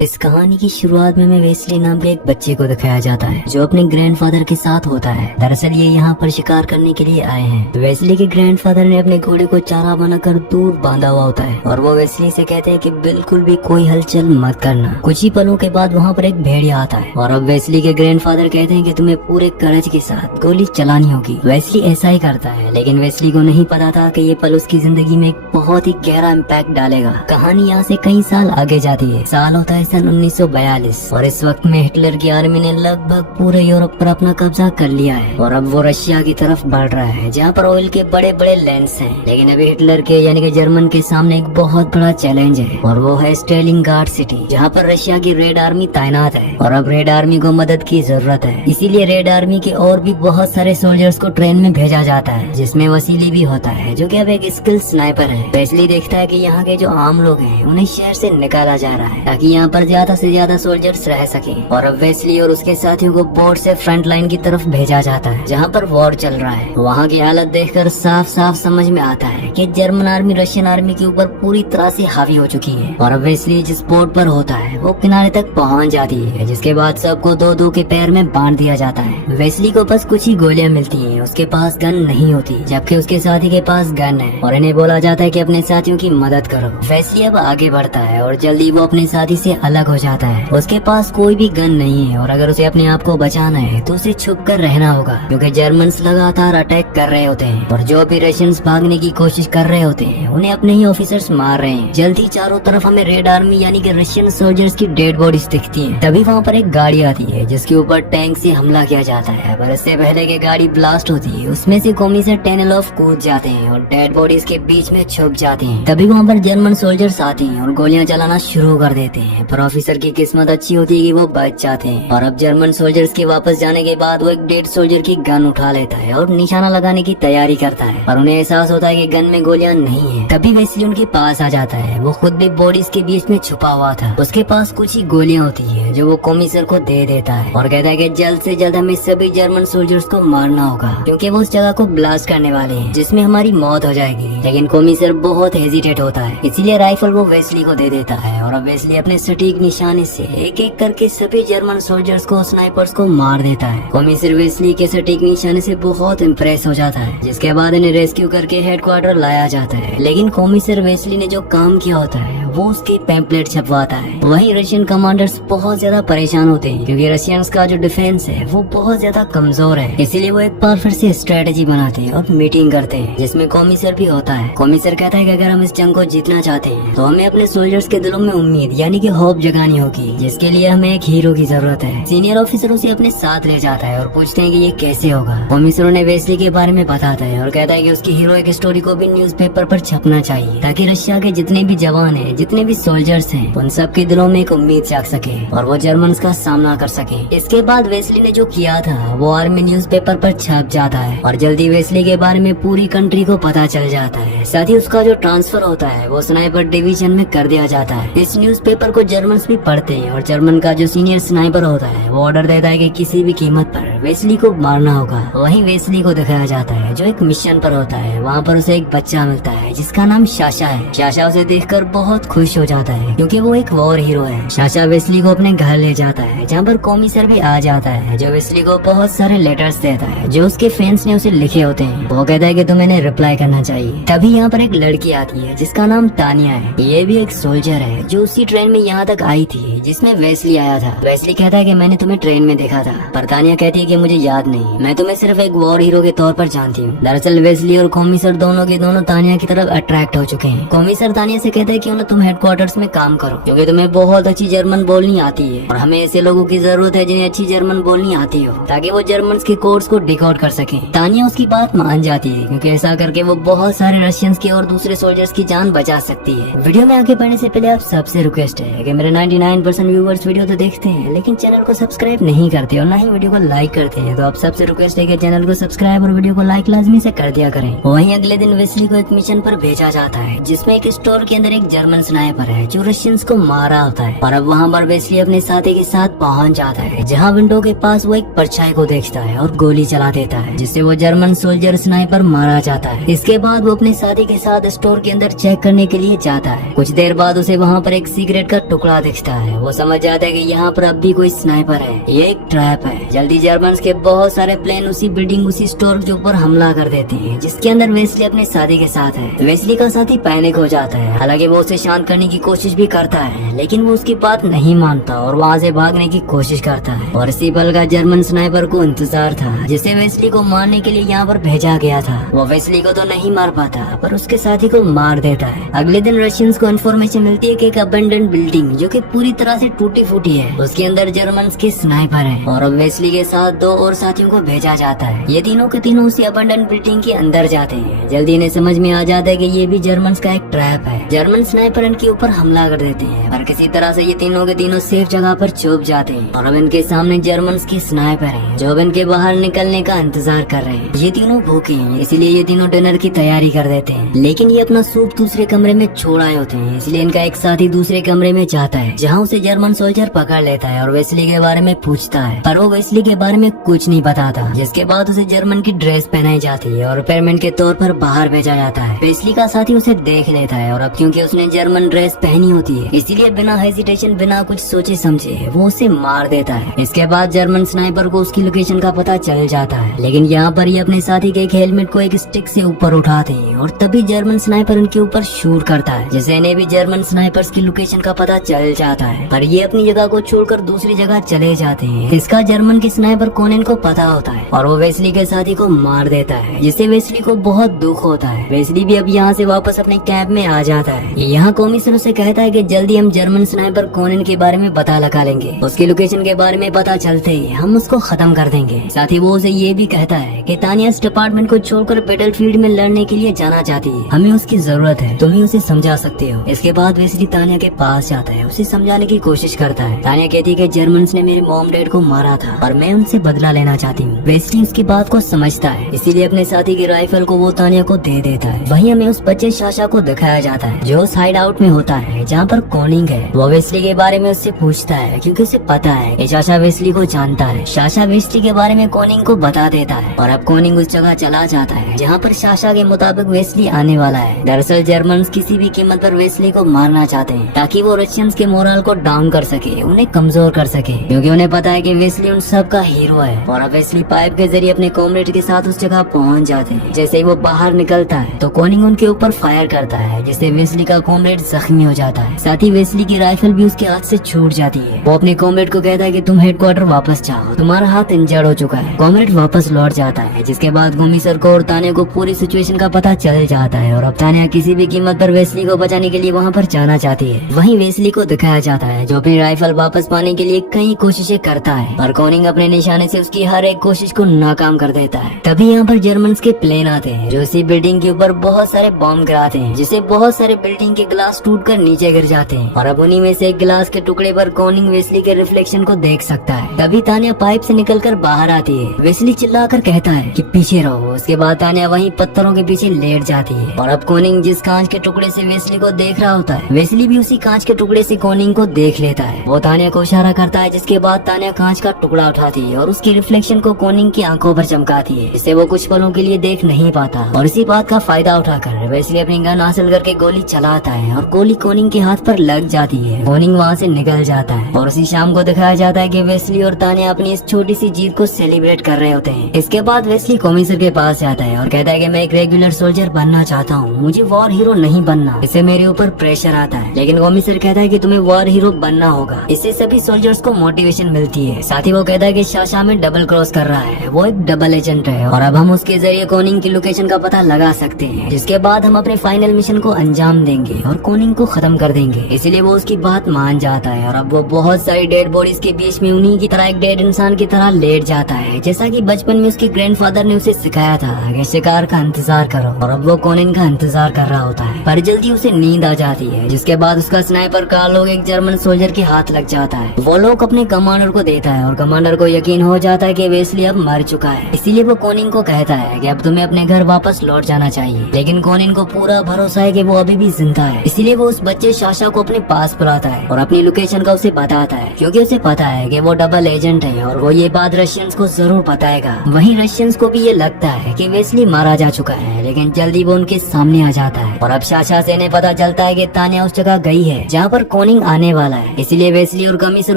इस कहानी की शुरुआत में हमें वेस्ली नाम के एक बच्चे को दिखाया जाता है जो अपने ग्रैंडफादर के साथ होता है। दरअसल ये यहाँ पर शिकार करने के लिए आए हैं। तो वेस्ली के ग्रैंडफादर ने अपने घोड़े को चारा बनाकर दूर बांधा हुआ होता है और वो वेस्ली से कहते हैं कि बिल्कुल भी कोई हलचल मत करना। कुछ ही पलों के बाद वहाँ पर एक भेड़िया आता है और अब वेस्ली के ग्रैंडफादर कहते हैं कि तुम्हें पूरे करज के साथ गोली चलानी होगी। वेस्ली ऐसा ही करता है, लेकिन वेस्ली को नहीं पता था कि ये पल उसकी जिंदगी में एक बहुत ही गहरा इम्पैक्ट डालेगा। कहानी यहाँ से कई साल आगे जाती है। साल होता है सन 1942 और इस वक्त में हिटलर की आर्मी ने लगभग पूरे यूरोप पर अपना कब्जा कर लिया है और अब वो रशिया की तरफ बढ़ रहा है जहाँ पर ऑयल के बड़े बड़े लैंड्स हैं। लेकिन अभी हिटलर के यानी कि जर्मन के सामने एक बहुत बड़ा चैलेंज है और वो है स्टेलिनग्राड सिटी, जहाँ पर रशिया की रेड आर्मी तैनात है और अब रेड आर्मी को मदद की जरूरत है। इसीलिए रेड आर्मी के और भी बहुत सारे सोल्जर्स को ट्रेन में भेजा जाता है, जिसमें वसीली भी होता है जो कि अब एक स्किल स्नाइपर है। वेस्ली देखता है कि यहाँ के जो आम लोग हैं उन्हें शहर से निकाला जा रहा है ताकि यहाँ पर ज्यादा से ज्यादा सोल्जर्स रह सके और अब वेस्ली और उसके साथियों को बोट से फ्रंट लाइन की तरफ भेजा जाता है जहाँ पर वॉर चल रहा है। वहाँ की हालत देखकर साफ साफ समझ में आता है कि जर्मन आर्मी रशियन आर्मी के ऊपर पूरी तरह से हावी हो चुकी है और अब वेस्ली जिस बोट पर होता है वो किनारे तक पहुँच जाती है, जिसके बाद सबको दो दो के पैर में बांध दिया जाता है। वेस्ली को बस कुछ ही गोलियां मिलती हैं, उसके पास गन नहीं होती, जबकि उसके साथी के पास गन है और इन्हें बोला जाता है कि अपने साथियों की मदद करो। वेस्ली अब आगे बढ़ता है और जल्दी वो अपने साथी से अलग हो जाता है। उसके पास कोई भी गन नहीं है और अगर उसे अपने आप को बचाना है तो उसे छुप कर रहना होगा, क्योंकि जर्मन्स लगातार अटैक कर रहे होते हैं और जो भी रशियंस भागने की कोशिश कर रहे होते हैं उन्हें अपने ही ऑफिसर्स मार रहे हैं। जल्दी चारों तरफ हमें रेड आर्मी यानी कि रशियन सोल्जर्स की डेड बॉडीज दिखती हैं। तभी वहाँ पर एक गाड़ी आती है जिसके ऊपर टैंक से हमला किया जाता है, पर इससे पहले कि गाड़ी ब्लास्ट होती है उसमें से कॉमिसर टेनेलोफ कूद जाते हैं और डेड बॉडीज के बीच में छुप जाते हैं। तभी वहाँ पर जर्मन सोल्जर्स आते हैं और गोलियां चलाना शुरू कर देते हैं, पर ऑफिसर की किस्मत अच्छी होती है कि वो बच जाते हैं। और अब जर्मन सोल्जर्स के वापस जाने के बाद वो एक डेड सोल्जर की गन उठा लेता है और निशाना लगाने की तैयारी करता है, पर उन्हें एहसास होता है कि गन में गोलियां नहीं है। तभी वेस्ली उनके पास आ जाता है। वो खुद भी बॉडीज के बीच में छुपा हुआ था। उसके पास कुछ ही गोलियां होती है जो वो कॉमिसर को दे देता है और कहता है कि जल्द से जल्द हमें सभी जर्मन सोल्जर्स को मारना होगा, क्योंकि वो उस जगह को ब्लास्ट करने वाले हैं जिसमें हमारी मौत हो जाएगी। लेकिन कॉमिसर बहुत हेजिटेट होता है, इसीलिए राइफल वो वेस्ली को दे देता है और अब वेस्ली अपने सटीक निशाने से एक एक करके सभी जर्मन सोल्जर्स को स्नाइपर्स को मार देता है। कॉमिसर वेस्ली के सटीक निशाने से बहुत इम्प्रेस हो जाता है, जिसके बाद इन्हें रेस्क्यू करके हेडक्वार्टर लाया जाता है। लेकिन कॉमिसर वेस्ली ने जो काम किया होता है वो उसके पैम्पलेट छपवाता है। वहीं रशियन कमांडर्स बहुत ज्यादा परेशान होते हैं, क्योंकि रशियंस का जो डिफेंस है वो बहुत ज्यादा कमजोर है। इसीलिए वो एक बार फिर से स्ट्रेटेजी बनाते हैं और मीटिंग करते हैं, जिसमें कॉमिसर भी होता है। कॉमिसर कहता है कि अगर हम इस जंग को जीतना चाहते हैं तो हमें अपने सोल्जर्स के दिलों में उम्मीद यानी कि होप जगानी होगी, जिसके लिए हमें एक हीरो की जरूरत है। सीनियर ऑफिसर उसे अपने साथ ले जाता है और पूछते हैं कि ये कैसे होगा। कॉमिसर उन्हें वेस्ली के बारे में बताता है और कहता है कि उसकी हीरोइक स्टोरी को भी न्यूज़पेपर पर छपना चाहिए, ताकि रशिया के जितने भी जवान हैं, जितने भी सोल्जर्स हैं, उन सब के दिलों में एक उम्मीद जाग सके और वो जर्मन्स का सामना कर सके। इसके बाद वेस्ली ने जो किया था वो आर्मी न्यूज़पेपर पर छप जाता है और जल्दी वेस्ली के बारे में पूरी कंट्री को पता चल जाता है। साथ ही उसका जो ट्रांसफर होता है वो स्नाइपर डिवीजन में कर दिया जाता है। इस न्यूज़पेपर को जर्मन्स भी पढ़ते हैं और जर्मन का जो सीनियर स्नाइपर होता है वो ऑर्डर देता है कि किसी भी कीमत पर वेस्ली को मारना होगा। वहीं वेस्ली को दिखाया जाता है जो एक मिशन पर होता है। वहाँ पर उसे एक बच्चा मिलता है जिसका नाम शाशा है। शाशा उसे देखकर बहुत खुश हो जाता है, क्योंकि वो एक वॉर हीरो है। शाशा वेस्ली को अपने घर ले जाता है, जहाँ पर कॉमिसर भी आ जाता है, जो वेस्ली को बहुत सारे लेटर्स देता है जो उसके फैंस ने उसे लिखे होते हैं। वो कहता है कि तुम्हें इन्हें रिप्लाई करना चाहिए। तभी यहाँ पर एक लड़की आती है जिसका नाम तानिया है। ये भी एक सोल्जर है जो उसी ट्रेन में यहाँ तक आई थी जिसमें वेस्ली आया था। वेस्ली कहता है कि मैंने तुम्हें ट्रेन में देखा था, पर तानिया कहती है कि मुझे याद नहीं, मैं तुम्हें सिर्फ एक वॉर हीरो के तौर पर जानती हूँ। दरअसल वेस्ली और कॉमिसर दोनों के दोनों तानिया की तरफ अट्रैक्ट हो चुके हैं। कॉमिसर तानिया से कहता है कि तुम हेडक्वार्टर्स में काम करो, क्योंकि तुम्हें बहुत अच्छी जर्मन बोलनी आती है और हमें ऐसे लोगों की जरूरत है जिन्हें अच्छी जर्मन बोलनी आती हो, ताकि वो जर्मन के कोड्स को डिकोड कर सके। तानिया उसकी बात मान जाती है, क्योंकि ऐसा करके वो बहुत सारे रशियंस के और दूसरे सोल्जर्स की जान बचा सकती है। वीडियो में आगे बढ़ने से पहले आप सबसे रिक्वेस्ट है कि मेरे 99% व्यूवर्स वीडियो तो देखते हैं लेकिन चैनल को सब्सक्राइब नहीं करते और ना ही वीडियो को लाइक करते हैं, तो आप सबसे रिक्वेस्ट है कि चैनल को सब्सक्राइब और वीडियो को लाइक लाजमी से कर दिया करें। वहीं अगले दिन वेस्ली को एक मिशन पर भेजा जाता है, जिसमें एक स्टोर के अंदर एक जर्मन स्नाइपर है जो रशियंस को मारा होता है। और अब वहाँ पर वेस्ली अपने साथी के साथ पहुँच जाता है, जहाँ विंडो के पास वो एक परछाई को देखता है और गोली चला देता है, जिससे वो जर्मन सोल्जर स्नाइपर मारा जाता है। इसके बाद वो अपने साथी के साथ स्टोर के अंदर चेक करने के लिए जाता है। कुछ देर बाद उसे वहाँ पर एक सिगरेट का टुकड़ा टुकड़ा दिखता है वो समझ जाता है कि यहाँ पर अब भी कोई स्नाइपर है, ये एक ट्रैप है। जल्दी जर्मन्स के बहुत सारे प्लेन उसी बिल्डिंग उसी स्टोर के ऊपर हमला कर देते हैं जिसके अंदर वेस्ली अपने साथी के साथ है। वेस्ली का साथी पैनिक हो जाता है, हालांकि वो उसे शांत करने की कोशिश भी करता है लेकिन वो उसकी बात नहीं मानता और वहाँ से भागने की कोशिश करता है। और इसी पल का जर्मन स्नाइपर को इंतजार था जिसे वेस्ली को मारने के लिए यहाँ पर भेजा गया था। वो वेस्ली को तो नहीं मार पाता पर उसके साथी को मार देता है। अगले दिन रशियंस को इन्फॉर्मेशन मिलती है कि एक अबेंडन बिल्डिंग जो कि पूरी तरह से टूटी फूटी है उसके अंदर जर्मन्स के स्नाइपर है और अब वेस्ली के साथ 2 और साथियों को भेजा जाता है। ये तीनों के तीनों उसी अबेंडन बिल्डिंग के अंदर जाते हैं। जल्दी इन्हें समझ में आ जाता है कि ये भी जर्मन्स का एक ट्रैप है। जर्मन स्नाइपर इनके ऊपर हमला कर देते हैं पर किसी तरह से ये तीनों के तीनों सेफ जगह पर छुप जाते हैं और अब इनके सामने जर्मन्स के स्नाइपर हैं जो अब इनके बाहर निकलने का इंतजार कर रहे हैं। ये तीनों भूखे हैं इसलिए ये तीनों डिनर की तैयारी कर देते हैं लेकिन ये अपना सूप दूसरे कमरे में छोड़ आए होते हैं इसलिए इनका एक साथी दूसरे कमरे में जाता है जहाँ उसे जर्मन सोल्जर पकड़ लेता है और वेस्ली के बारे में पूछता है पर वो वेस्ली के बारे में कुछ नहीं बताता। जिसके बाद उसे जर्मन की ड्रेस पहनाई जाती है और पेमेंट के तौर पर बाहर भेजा जाता है। वेस्ली का साथी उसे देख लेता है और अब क्योंकि उसने जर्मन ड्रेस पहनी होती है इसीलिए बिना हेजिटेशन बिना कुछ सोचे समझे वो उसे मार देता है। इसके बाद जर्मन स्नाइपर को उसकी लोकेशन का पता चल जाता है लेकिन यहाँ पर ये अपने साथी के एक हेलमेट को एक स्टिक से ऊपर उठाते हैं और तभी जर्मन स्नाइपर इनके ऊपर शूट करता है जिससे इन्हें भी जर्मन स्नाइपर्स की लोकेशन का पता चल जाता है पर ये अपनी जगह को छोड़कर दूसरी जगह चले जाते हैं। इसका जर्मन के स्नाइपर कोनेन को पता होता है और वो वेस्ली के साथी को मार देता है जिससे वेस्ली को बहुत दुख होता है। वेस्ली भी अब यहाँ से वापस अपने कैंप में आ जाता है। यहाँ कॉमिसर उसे कहता है कि जल्दी हम जर्मन स्नाइपर कोनेन के बारे में पता लगा लेंगे, उसकी लोकेशन के बारे में पता चलते ही हम उसको खत्म कर देंगे। साथ ही वो उसे ये भी कहता है कि तानिया इस डिपार्टमेंट को छोड़कर बैटलफील्ड में लड़ने के लिए जाना चाहती है, हमें उसकी जरूरत है, तुम ही उसे समझा सकते हो। इसके बाद वेस्ली तानिया के पास जाता है, उसे समझाने की कोशिश करता है। तानिया कहती है कि जर्मन्स ने मेरे मॉम डैड को मारा था और मैं उनसे बदला लेना चाहती हूँ। वेस्ली उसकी बात को समझता है इसीलिए अपने साथी की राइफल को वो तानिया को दे देता है। वहीं हमें उस बच्चे शाशा को दिखाया जाता है जो साइड आउट में होता है जहाँ पर कॉनिंग है। वो वेस्ली के बारे में उससे पूछता है क्योंकि उसे पता है कि शाशा वेस्ली को जानता है। शाशा वेस्ली के बारे में कॉनिंग को बता देता है और अब कॉनिंग उस जगह चला जाता है जहाँ पर शाशा के मुताबिक वेस्ली आने वाला है। दरअसल जर्मन्स किसी भी कीमत पर वेस्ली को मारना चाहते हैं ताकि वो रशियंस के मोरल को डाउन कर सके, उन्हें कमजोर कर सके, क्योंकि उन्हें पता है कि वेस्ली उन सब का हीरो है। और अब वेस्ली पाइप के जरिए अपने कॉमरेड के साथ उस जगह पहुंच जाते हैं। जैसे ही वो बाहर निकलता है तो कॉनिंग उनके ऊपर फायर करता है जिससे वेस्ली का कॉमरेड जख्मी हो जाता है। साथ ही वेस्ली की राइफल भी उसके हाथ से छूट जाती है। वो अपने कॉमरेड को कहता है कि तुम हेडक्वार्टर वापस जाओ, तुम्हारा हाथ इंजर्ड हो चुका है। कॉमरेड वापस लौट जाता है जिसके बाद कॉमिसर को और तानिया को पूरी सिचुएशन का पता चल जाता है और अब तानिया किसी भी कीमत पर वेस्ली को बचाने के लिए वहाँ पर जाना चाहती है। वहीं वेस्ली को दिखाया जाता है जो अपनी राइफल वापस पाने के लिए कई कोशिशें करता है और कॉनिंग अपने निशाने से उसकी हर एक कोशिश को नाकाम कर देता है। तभी यहाँ पर जर्मन्स के प्लेन आते हैं जो इसी बिल्डिंग के ऊपर बहुत सारे बॉम्ब गिराते हैं जिससे बहुत सारे बिल्डिंग के ग्लास टूटकर नीचे गिर जाते हैं और अब उन्हीं में से एक गिलास के टुकड़े पर कॉनिंग वेस्ली के रिफ्लेक्शन को देख सकता है। तभी तानिया पाइप से निकलकर बाहर आती है। वेस्ली चिल्लाकर कहता है कि पीछे रहो। उसके बाद तानिया वहीं पत्थरों के पीछे लेट जाती है और अब कॉनिंग जिस कांच के टुकड़े से वेस्ली को देख रहा होता है वेस्ली भी उसी कांच के टुकड़े से कॉनिंग को देख लेता है। वो तानिया को इशारा करता है जिसके बाद तानिया कांच का टुकड़ा उठाती है और उसकी रिफ्लेक्शन को कॉनिंग की आंखों पर चमकाती है जिससे वो कुछ पलों के लिए देख नहीं पाता और इसी बात का फायदा उठाकर वेस्ली अपनी गन हासिल करके गोली चलाता है और गोली कॉनिंग के हाथ पर लग जाती है। कॉनिंग वहाँ से निकल जाता है और उसी शाम को दिखाया जाता है कि वेस्ली और तानिया अपनी इस छोटी सी जीत को सेलिब्रेट कर रहे होते हैं। इसके बाद वेस्ली कॉमिसर के पास जाता है और कहता है कि मैं एक रेगुलर सोल्जर बनना चाहता हूँ, मुझे वॉर हीरो नहीं बनना, इससे मेरे ऊपर प्रेशर आता है। लेकिन कॉमिसर कहता है कि तुम्हें वॉर हीरो बनना होगा, इससे सभी सोल्जर्स को मोटिवेशन मिलती है। साथ ही वो कहता है कि शाशा में डबल क्रॉस कर रहा है, वो एक डबल एजेंट है और अब हम उसके जरिए कॉनिंग की लोकेशन का पता लगा सकते हैं, जिसके बाद हम अपने फाइनल मिशन को अंजाम देंगे और कॉनिंग को खत्म कर देंगे। इसलिए वो उसकी बात मान जाता है और अब वो बहुत सारी डेड बॉडीज के बीच में उन्हीं की तरह एक डेड इंसान की तरह लेट जाता है, जैसा कि बचपन में उसके ग्रैंडफादर ने उसे सिखाया था कि शिकार का इंतजार करो। और अब वो कॉनिंग का इंतजार कर रहा होता है पर जल्दी उसे नींद आ जाती है, जिसके बाद उसका स्नाइपर का लोग एक जर्मन सोल्जर के हाथ लग जाता है। वो लोग अपने कमांडर को देता है और कमांडर को यकीन हो जाता है कि वेस्ली अब मर चुका है। इसीलिए वो कॉनिंग को कहता है कि अब तुम्हें अपने घर वापस लौट जाना चाहिए। लेकिन कॉनिंग को पूरा भरोसा है कि वो अभी भी जिंदा है, इसीलिए वो उस बच्चे शाशा को अपने पास बुलाता है और अपनी लोकेशन का उसे बताता है, क्योंकि उसे पता है कि वो डबल एजेंट है और वो ये बात रशियंस को जरूर बताएगा। वहीं रशियंस को भी ये लगता है कि वेस्ली मारा जा चुका है, लेकिन जल्दी वो उनके सामने आ जाता है और अब शाशा से इन्हें पता चलता है कि तानिया उस जगह गई है जहाँ पर कोनिंग आने वाला है, इसलिए वेस्ली और गमी सर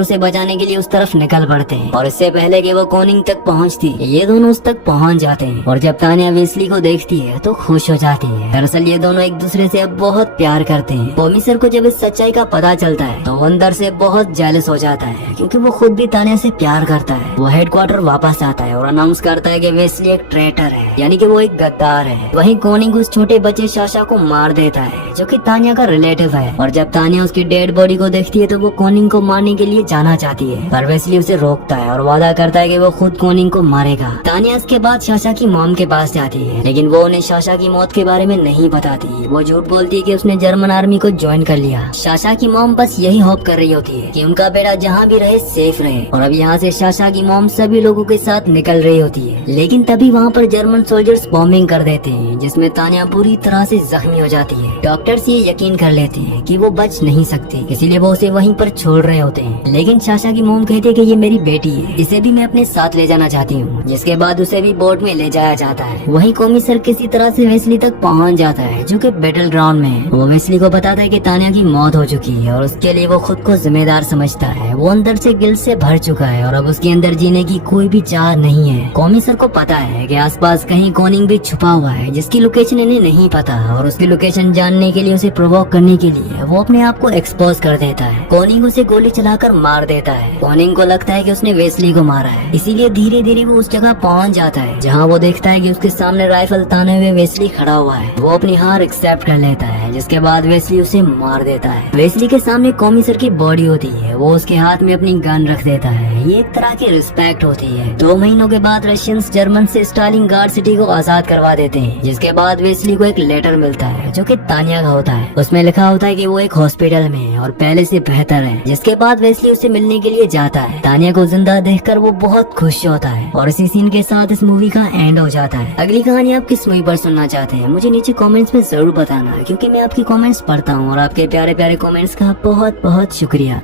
उसे बचाने के लिए उस तरफ निकल पड़ते हैं। और इससे पहले कि वो कोनिंग तक पहुंचती, ये दोनों उस तक पहुंच जाते हैं। और जब तानिया वेस्ली को देखती है तो खुश हो जाती है। दरअसल ये दोनों एक दूसरे से अब बहुत प्यार करते हैं। कोमी सर को जब इस सच्चाई का पता चलता है तो वो अंदर से बहुत जेलस हो जाता है, क्योंकि वो खुद भी तानिया से प्यार करता है। वो हेडक्वार्टर वापस आता है और अनाउंस करता है कि वेस्ली एक ट्रेटर है, यानी कि वो एक गद्दार है। वहीं कोनिंग उस छोटे बच्चे शाशा को मार देता है, जो कि तानिया का रिलेटिव है। और जब तानिया उसकी डेड बॉडी को देखती है तो वो कोनिंग को मारने के लिए जाना चाहती है, पर वेस्ली उसे रोकता है और वादा करता है कि वो खुद कोनिंग को मारेगा। तानिया इसके बाद शाशा की मॉम के पास जाती है, लेकिन वो उन्हें शाशा की मौत के बारे में नहीं बताती। वो झूठ बोलती है कि उसने जर्मन आर्मी को ज्वाइन कर लिया। शाशा की मॉम बस यही होप कर रही होती है कि उनका बेटा जहाँ भी रहे सेफ रहे। और अब यहाँ से शाशा की मॉम सभी लोगों के साथ निकल रही होती है, लेकिन तभी वहाँ पर जर्मन सोल्जर्स बॉम्बिंग कर देते हैं, जिसमें तानिया पूरी तरह से जख्मी हो जाती है। डॉक्टर्स ये यकीन कर लेते हैं कि वो बच नहीं सकती, इसीलिए वो उसे वहीं पर छोड़ रहे होते हैं। लेकिन शाशा की मॉम कहती है कि ये मेरी बेटी है, इसे भी मैं अपने साथ ले जाना चाहती हूँ। जिसके बाद उसे भी बोट में ले जाया जाता है। वहीं कोमी सर किसी तरह से वेस्ली तक पहुँच जाता है, जो कि बैटल ग्राउंड में है। वो वेस्ली को बताता है कि तानिया की मौत हो चुकी है और उसके लिए वो खुद को जिम्मेदार समझता है। वो अंदर से गिल्ट से भर चुका है और अब उसके अंदर जीने की कोई भी चाह नहीं है। कोमी सर को पता है कि आसपास कहीं कोनिंग भी छुपा हुआ है, जिसकी लोकेशन इन्हें नहीं पता, और उसकी लोकेशन जानने के लिए उसे प्रोवोक करने के लिए वो अपने आप को एक्सपोज कर देता है। कोनिंग उसे गोली चलाकर मार देता है। कोनिंग को लगता है कि उसने वेस्ली को मारा है, इसीलिए धीरे धीरे वो उस जगह पहुंच जाता है जहां वो देखता है कि उसके सामने राइफल ताने हुए वेस्ली खड़ा हुआ है। वो अपनी हार एक्सेप्ट कर लेता है, जिसके बाद वेस्ली उसे मार देता है। वेस्ली के सामने कोमी सर की बॉडी होती है, वो उसके हाथ में अपनी गन रख देता है। ये एक तरह की रिस्पेक्ट होती है। 2 महीनों के बाद रशियंस जर्मन से स्टालिनग्राड सिटी को आजाद करवा देते हैं, जिसके बाद वेस्ली को एक लेटर मिलता है जो कि तानिया का होता है। उसमें लिखा होता है कि वो एक हॉस्पिटल में है और पहले से बेहतर है। जिसके बाद वेस्ली उसे मिलने के लिए जाता है। तानिया को जिंदा देखकर वो बहुत खुश होता है और इसी सीन के साथ इस मूवी का एंड हो जाता है। अगली कहानी आप किस मूवी पर सुनना चाहते हैं मुझे नीचे कमेंट्स में जरूर बताना, क्योंकि मैं आपकी कमेंट्स पढ़ता हूँ और आपके प्यारे प्यारे कमेंट्स का बहुत बहुत शुक्रिया।